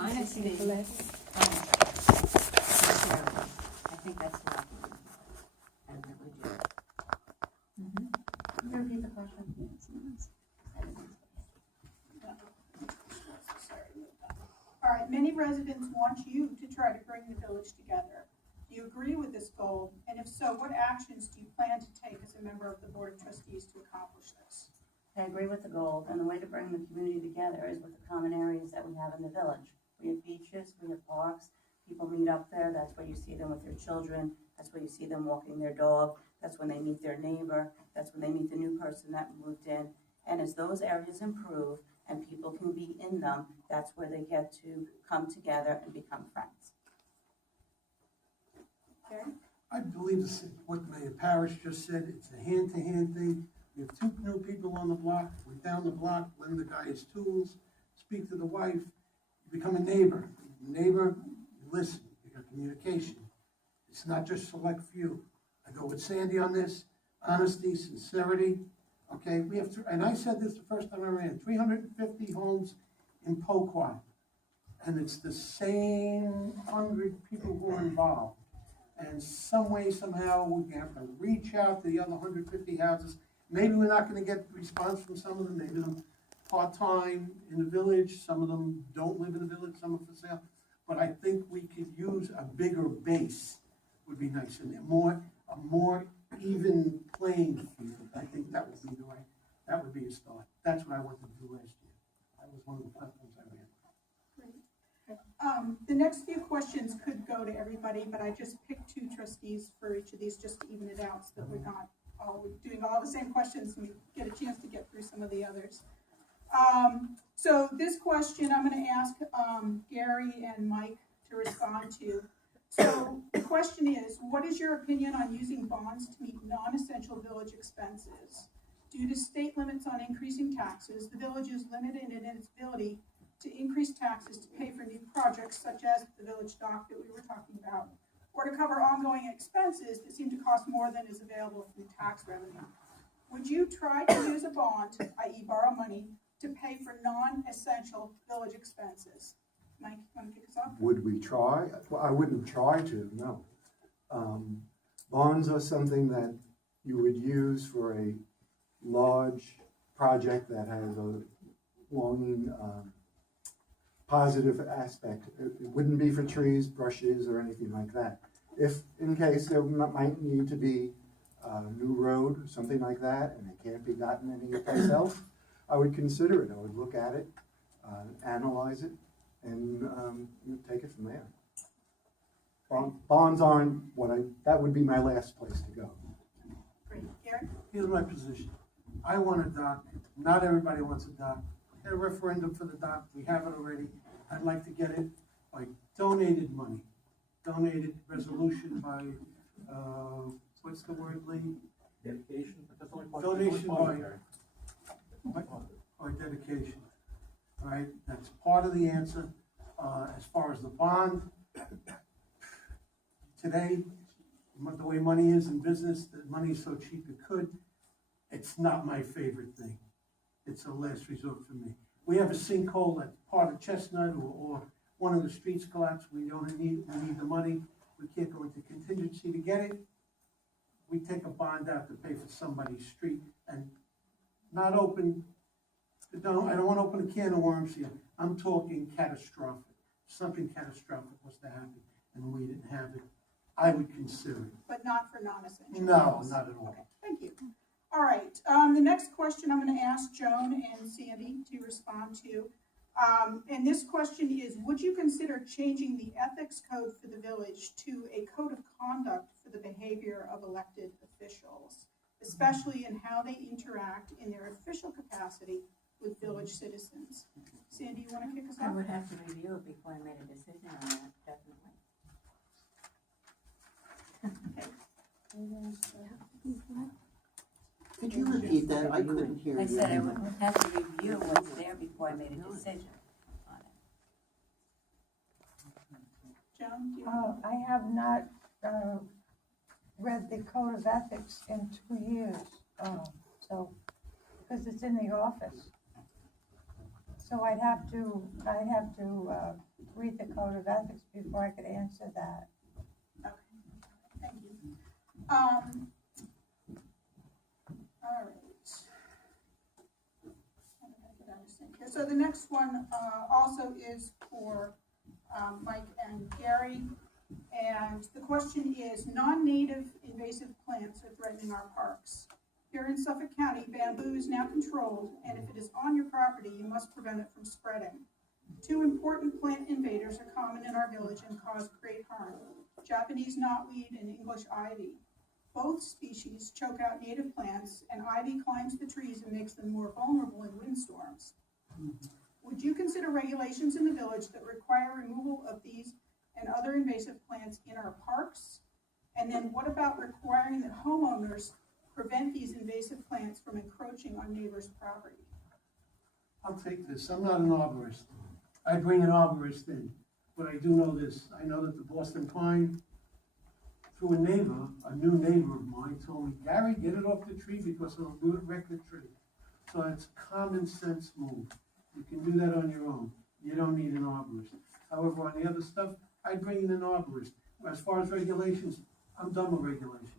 Honesty. Less. I think that's what I really do. Can you repeat the question? All right, many residents want you to try to bring the village together. Do you agree with this goal? And if so, what actions do you plan to take as a member of the Board of Trustees to accomplish this? I agree with the goal, and the way to bring the community together is with the common areas that we have in the village. We have beaches, we have parks, people meet up there, that's where you see them with their children, that's where you see them walking their dog, that's when they meet their neighbor, that's when they meet the new person that moved in. And as those areas improve and people can be in them, that's where they get to come together and become friends. Okay? I believe this, what Mayor Parrish just said, it's a hand-to-hand thing. We have two new people on the block, we're down the block, lend the guy his tools, speak to the wife, you become a neighbor. Neighbor, you listen, you got communication. It's not just select few. I go with Sandy on this, honesty, sincerity, okay? We have, and I said this the first time I ran, 350 homes in Poquott. And it's the same 100 people who are involved. And some way, somehow, we have to reach out to the other 150 houses. Maybe we're not gonna get response from some of them, maybe they're part-time in the village, some of them don't live in the village, some are for sale. But I think we could use a bigger base, would be nice, and a more even playing field. I think that would be the right, that would be a start. That's what I wanted to do last year. That was one of the platforms I ran. The next few questions could go to everybody, but I just picked two trustees for each of these just to even it out so that we're not all doing all the same questions and we get a chance to get through some of the others. So this question I'm going to ask Gary and Mike to respond to. So the question is, what is your opinion on using bonds to meet non-essential village expenses? Due to state limits on increasing taxes, the village is limited in its ability to increase taxes to pay for new projects such as the village dock that we were talking about, or to cover ongoing expenses that seem to cost more than is available from tax revenue. Would you try to use a bond, i.e. borrow money, to pay for non-essential village expenses? Mike, you want to kick us off? Would we try? Well, I wouldn't try to, no. Bonds are something that you would use for a large project that has a long positive aspect. It wouldn't be for trees, brushes, or anything like that. If, in case there might need to be a new road or something like that, and it can't be gotten anyplace else, I would consider it. I would look at it, analyze it, and take it from there. Bonds aren't that would be my last place to go. Great. Gary? Here's my position. I want a dock. Not everybody wants a dock. Get a referendum for the dock. We have it already. I'd like to get it by donated money. Donated resolution by, what's the word, Lee? Dedication, but that's only part Donation by dedication. All right, that's part of the answer. As far as the bond, today, the way money is in business, that money is so cheap it could, it's not my favorite thing. It's a last resort for me. We have a sinkhole that's part of Chestnut or one of the streets collapsed. We need the money. We can't go into contingency to get it. We take a bond out to pay for somebody's street and not open. I don't want to open a can of worms here. I'm talking catastrophic. Something catastrophic was to happen and we didn't have it. I would consider it. But not for non-essential. No, not at all. Okay, thank you. All right, the next question I'm going to ask Joan and Sandy to respond to. And this question is, would you consider changing the ethics code for the village to a code of conduct for the behavior of elected officials, especially in how they interact in their official capacity with village citizens? Sandy, you want to kick us I off? would have to review it before I made a decision on that, definitely. Could you repeat that? I couldn't hear you. I said I would have to review what's there before I made a decision on it. Joan, do you I have not read the code of ethics in 2 years, so, because it's in the office. So I'd have to read the code of ethics before I could answer that. Okay, thank you. All right. How did I get out of sync here? So the next one, also is for, Mike and Gary. And the question is, non-native invasive plants are threatening our parks. Here in Suffolk County, bamboo is now controlled, and if it is on your property, you must prevent it from spreading. Two important plant invaders are common in our village and cause great harm: Japanese knotweed and English ivy. Both species choke out native plants, and ivy climbs the trees and makes them more vulnerable in windstorms. Would you consider regulations in the village that require removal of these and other invasive plants in our parks? And then what about requiring that homeowners prevent these invasive plants from encroaching on neighbors' property? I'll take this. I'm not an arborist. I bring an arborist in, but I do know this. I know that the Boston pine, through a neighbor, a new neighbor of mine, told me, Gary, get it off the tree because it'll wreck the tree. So it's a common sense move. You can do that on your own. You don't need an arborist. However, on the other stuff, I bring in an arborist. As far as regulations, I'm done with regulations.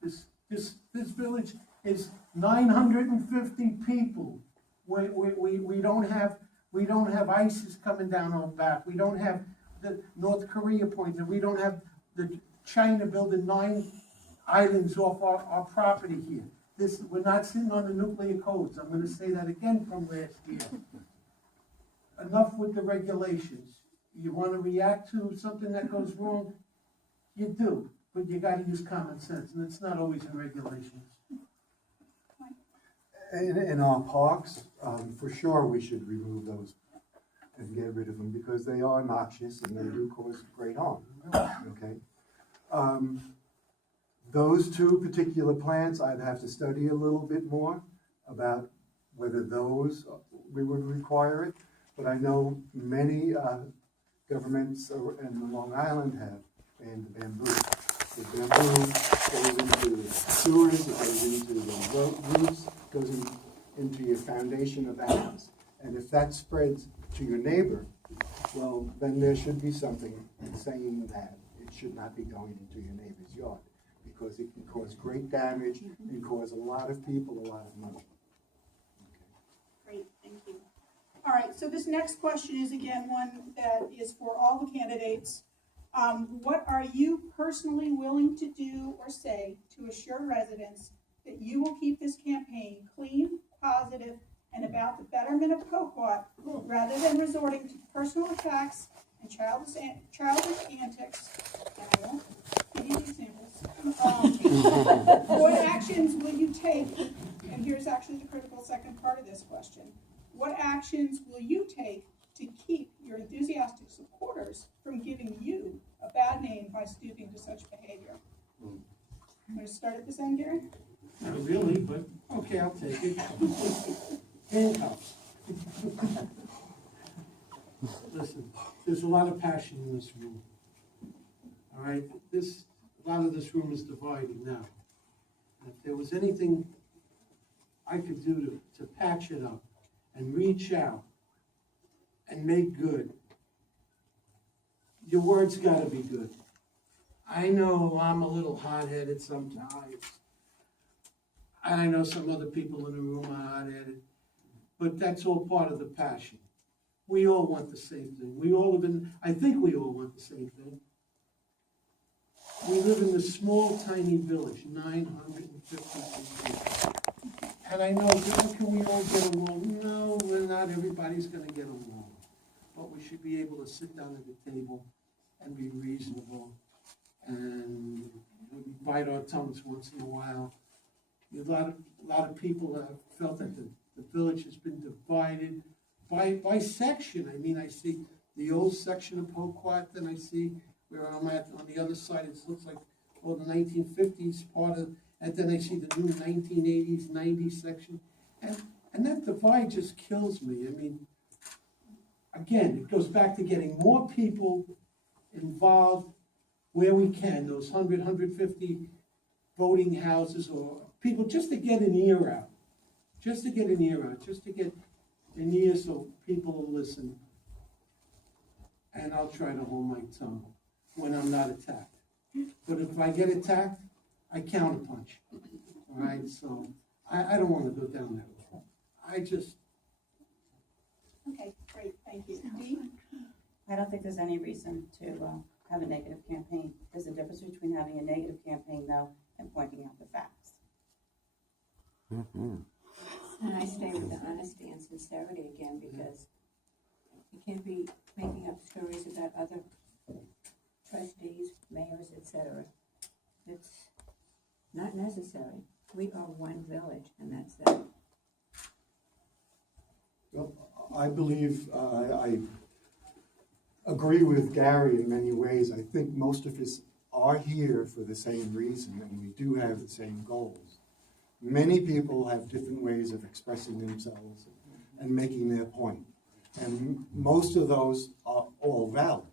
This village is 950 people. We don't have ISIS coming down our back. We don't have the North Korea pointing. We don't have the China building 9 islands off our property here. We're not sitting on the nuclear codes. I'm gonna say that again from last year. Enough with the regulations. You wanna react to something that goes wrong, you do, but you gotta use common sense, and it's not always in regulations. In our parks, for sure, we should remove those and get rid of them because they are noxious and they do cause great harm, okay? Those two particular plants, I'd have to study a little bit more about whether those, we would require it. But I know many governments in Long Island have banned bamboo. The bamboo goes into the sewers, it goes into the roofs, goes into your foundation of the house. And if that spreads to your neighbor, well, then there should be something saying that it should not be going into your neighbor's yard, because it can cause great damage and cause a lot of people a lot of money. Great, thank you. All right, so this next question is again one that is for all the candidates. What are you personally willing to do or say to assure residents that you will keep this campaign clean, positive, and about the betterment of Poquott, rather than resorting to personal attacks and childish antics? And I won't give you examples. What actions will you take? And here's actually the critical second part of this question. What actions will you take to keep your enthusiastic supporters from giving you a bad name by stooping to such behavior? I'm going to start at this end, Gary. Not really, but okay, I'll take it. Handcuffs. Listen, there's a lot of passion in this room. All right, a lot of this room is divided now. And if there was anything I could do to patch it up and reach out and make good, your words gotta be good. I know I'm a little hot-headed sometimes. I know some other people in the room are hot-headed, but that's all part of the passion. We all want the same thing. I think we all want the same thing. We live in this small, tiny village, 950 people. And I know, can we all get along? No, not everybody's gonna get along. But we should be able to sit down at the table and be reasonable and bite our tongues once in a while. A lot of people have felt that the village has been divided by section. I mean, I see the old section of Poquott, then I see where I'm at on the other side. It looks like the 1950s part of, and then I see the new 1980s, 90s section. And that divide just kills me. I mean, again, it goes back to getting more people involved where we can, those 100, 150 voting houses or people, just to get an ear out. Just to get an ear out, just to get an ear so people will listen. and I'll try to hold my tongue when I'm not attacked. But if I get attacked, I counterpunch, all right? So I don't wanna go down that road. Okay, great, thank you. Dee? I don't think there's any reason to have a negative campaign. There's a difference between having a negative campaign, though, and pointing out the facts. And I stay with the honesty and sincerity again, because you can't be making up stories about other trustees, mayors, etc. It's not necessary. We are one village, and that's it. Well, I believe, I agree with Gary in many ways. I think most of us are here for the same reason, and we do have the same goals. Many people have different ways of expressing themselves and making their point. And most of those are all valid.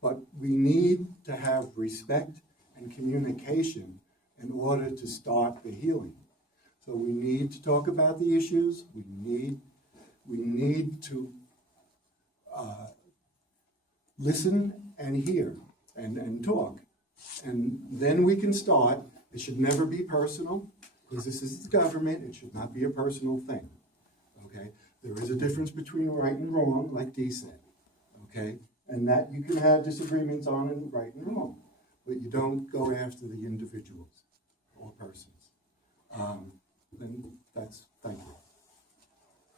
But we need to have respect and communication in order to start the healing. So we need to talk about the issues. We need to listen and hear and talk. And then we can start. It should never be personal, because this is the government. It should not be a personal thing, okay? There is a difference between right and wrong, like Dee said, okay? And that you can have disagreements on and right and wrong, but you don't go after the individuals or persons. Then that's, thank you.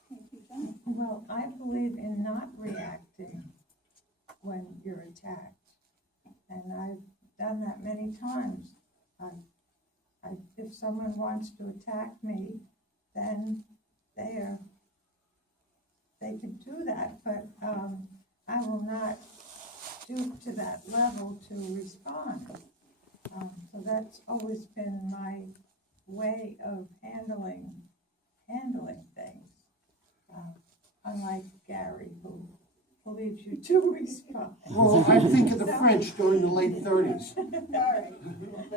Thank you, Jen. Well, I believe in not reacting when you're attacked. And I've done that many times. If someone wants to attack me, then they can do that, but I will not stoop to that level to respond. So that's always been my way of handling things. Unlike Gary, who believes you to respond. Well, I think of the French during the late 30s. All right.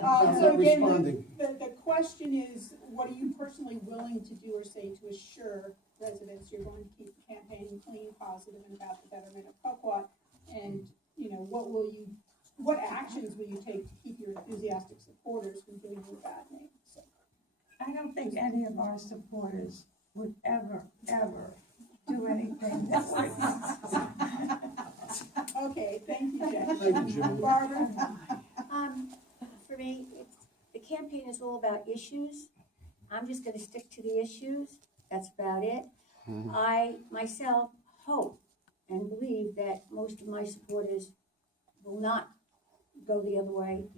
I'm So not again, responding. the question is, what are you personally willing to do or say to assure residents you're going to keep the campaign clean, positive, and about the betterment of Poquott? And, you know, what actions will you take to keep your enthusiastic supporters from doing you a bad name? So, I don't think any of our supporters would ever do anything that way. okay, thank you, Jen. Thank you, Jim. Barbara? For me, the campaign is all about issues. I'm just gonna stick to the issues. That's about it. I myself hope and believe that most of my supporters will not go the other way,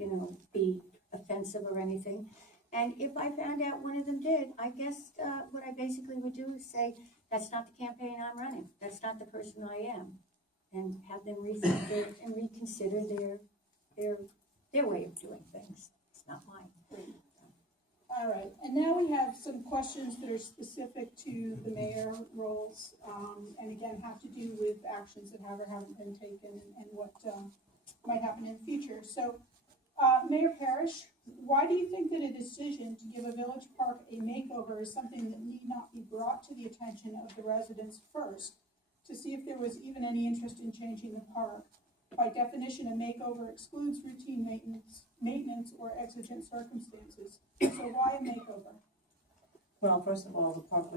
be offensive or anything. And if I found out one of them did, I guess what I basically would do is say, that's not the campaign I'm running. That's not the person I am. And have them rethink it and reconsider their way of doing things. It's not mine. All right, and now we have some questions that are specific to the mayor roles, and again, have to do with actions that have or haven't been taken and what might happen in the future. So, Mayor Parrish, why do you think that a decision to give a village park a makeover is something that need not be brought to the attention of the residents first, to see if there was even any interest in changing the park? By definition, a makeover excludes routine maintenance or exigent circumstances. So why a makeover? Well, first of all, the park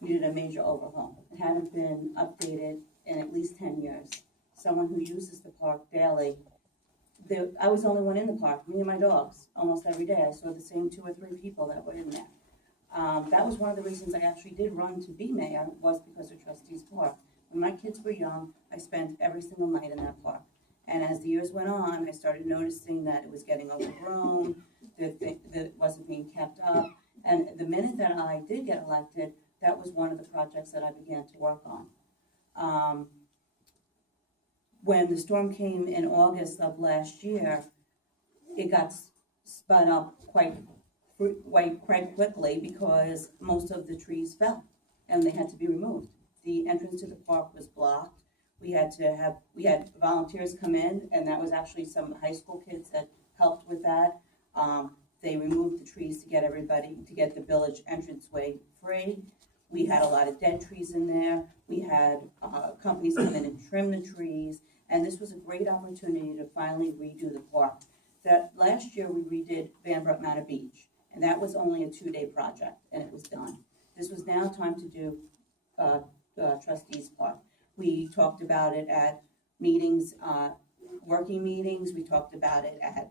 needed a major overhaul. It hadn't been updated in at least 10 years. Someone who uses the park daily, I was the only one in the park, me and my dogs, almost every day. I saw the same 2 or 3 people that were in there. That was one of the reasons I actually did run to be mayor, was because of Trustees Park. When my kids were young, I spent every single night in that park. And as the years went on, I started noticing that it was getting overgrown, that it wasn't being kept up. And the minute that I did get elected, that was one of the projects that I began to work on. When the storm came in August of last year, it got spun up quite quickly because most of the trees fell and they had to be removed. The entrance to the park was blocked. We had volunteers come in, and that was actually some high school kids that helped with that. They removed the trees to get the village entranceway free. We had a lot of dead trees in there. We had companies come in and trim the trees, and this was a great opportunity to finally redo the park. That last year we redid Van Brunt Manor Beach, and that was only a 2-day project, and it was done. This was now time to do Trustees Park. We talked about it at meetings, working meetings. We talked about it at,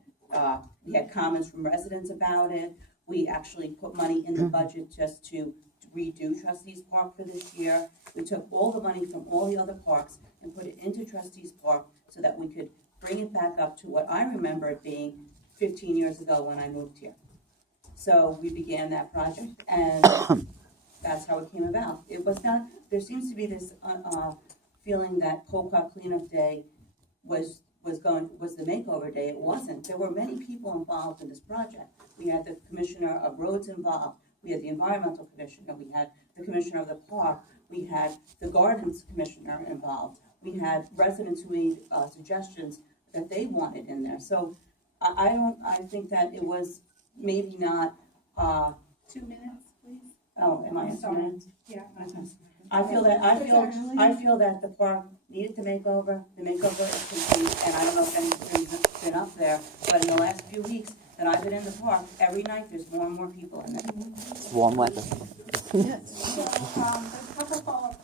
we had comments from residents about it. We actually put money in the budget just to redo Trustees Park for this year. We took all the money from all the other parks and put it into Trustees Park so that we could bring it back up to what I remember it being 15 years ago when I moved here. So we began that project, and that's how it came about. It was not, there seems to be this feeling that Poquott Cleanup Day was the makeover day. It wasn't. There were many people involved in this project. We had the Commissioner of Roads involved. We had the Environmental Commissioner. We had the Commissioner of the Park. We had the Gardens Commissioner involved. We had residents who made suggestions that they wanted in there. So I think that it was maybe not, 2 minutes, please. oh, am I at 2 Sorry. minutes? Yeah. I feel that the park needed to make over. The makeover is complete, and I don't know if anybody's been up there, but in the last few weeks that I've been in the park, every night there's more and more people in there. Warm weather. So, there's a couple follow-up questions.